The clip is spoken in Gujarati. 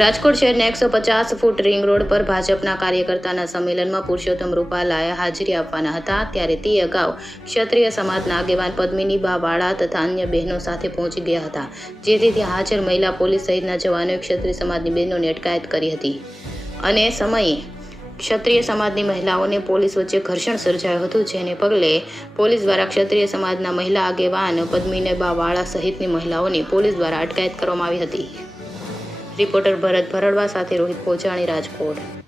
રાજકોટ શહેરના 150 ફૂટ રિંગ રોડ પર ભાજપના કાર્યકર્તાના સંમેલનમાં પુરુષોત્તમ રૂપાલાએ હાજરી આપવાના હતા, ત્યારે તે અગાઉ ક્ષત્રિય સમાજના આગેવાન પદ્મિનીબા વાળા તથા અન્ય બહેનો સાથે પહોંચી ગયા હતા, જેથી ત્યાં હાજર મહિલા પોલીસ સહિતના જવાનોએ ક્ષત્રિય સમાજની બહેનોની અટકાયત કરી હતી અને સમયે ક્ષત્રિય સમાજની મહિલાઓને પોલીસ વચ્ચે ઘર્ષણ સર્જાયું હતું, જેને પગલે પોલીસ દ્વારા ક્ષત્રિય સમાજના મહિલા આગેવાન પદ્મિનીબા વાળા સહિતની મહિલાઓની પોલીસ દ્વારા અટકાયત કરવામાં આવી હતી। રિપોર્ટર ભરત ભરડવા સાથે રોહિત પોચાણી, રાજકોટ।